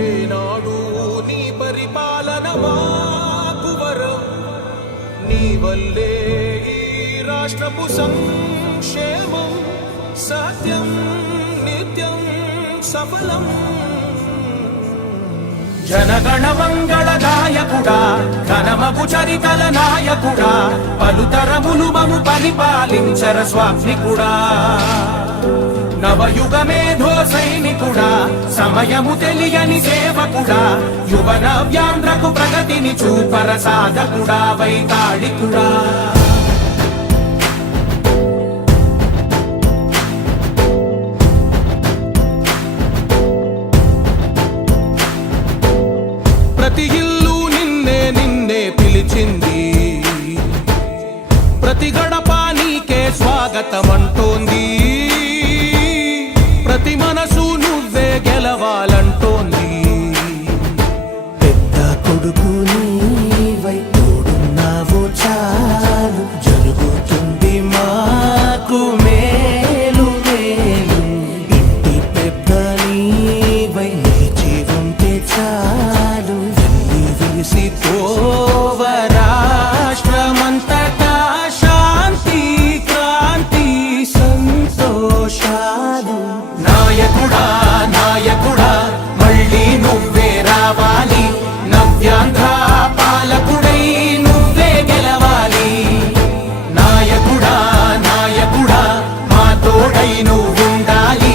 ఏనాడు నీ పరిపాలన మాకు వరం, నీ వల్లే ఈ రాష్ట్రపు సంక్షేమం సత్యం నిత్యం సఫలం. జనగణ మంగళ నాయకుడా, ఘనమగు చరితల నాయకుడా, పలుతరములు మము పరిపాలించర స్వామికుడా. నవయుగ మేధో సైనికుడా, సమయము తెలియని సేవకుడా, యువన వ్యాంధ్రకు ప్రగతిని చూపర సాధకుడా, వైతాళికుడా. ప్రతి ఇల్లు నిన్నే నిన్నే పిలిచింది, ప్రతి గడప నీకే స్వాగతమంటోంది, ప్రతి మనసు నువ్వే గెలవాలంటోంది. పెద్ద కొడుకు నీవై తోడున్నావు చాలు, జరుగుతుంది మాకు మేలు మేలు. ఇంటి పెద్ద నీవై నిలిచి ఉంటే చాలు, వెళ్ళి విసిపోవ రాష్ట్రమంతటా శాంతి క్రాంతి సంతోషాలు. నాయకుడా నాయకుడా మళ్ళీ నువ్వే రావాలి, నవ్యాంధ్ర పాలకుడై నువ్వే గెలవాలి. నాయకుడా నాయకుడా మా తోడై నువ్వుండాలి,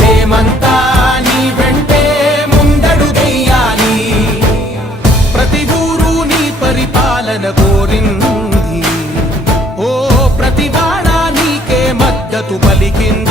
మేమంతా నీ వెంటే ముందడుగెయ్యాలి. ప్రతి ఊరు నీ పరిపాలన కోరింది, ఓ ప్రతి వాడ నీకే మద్దతు పలికింది.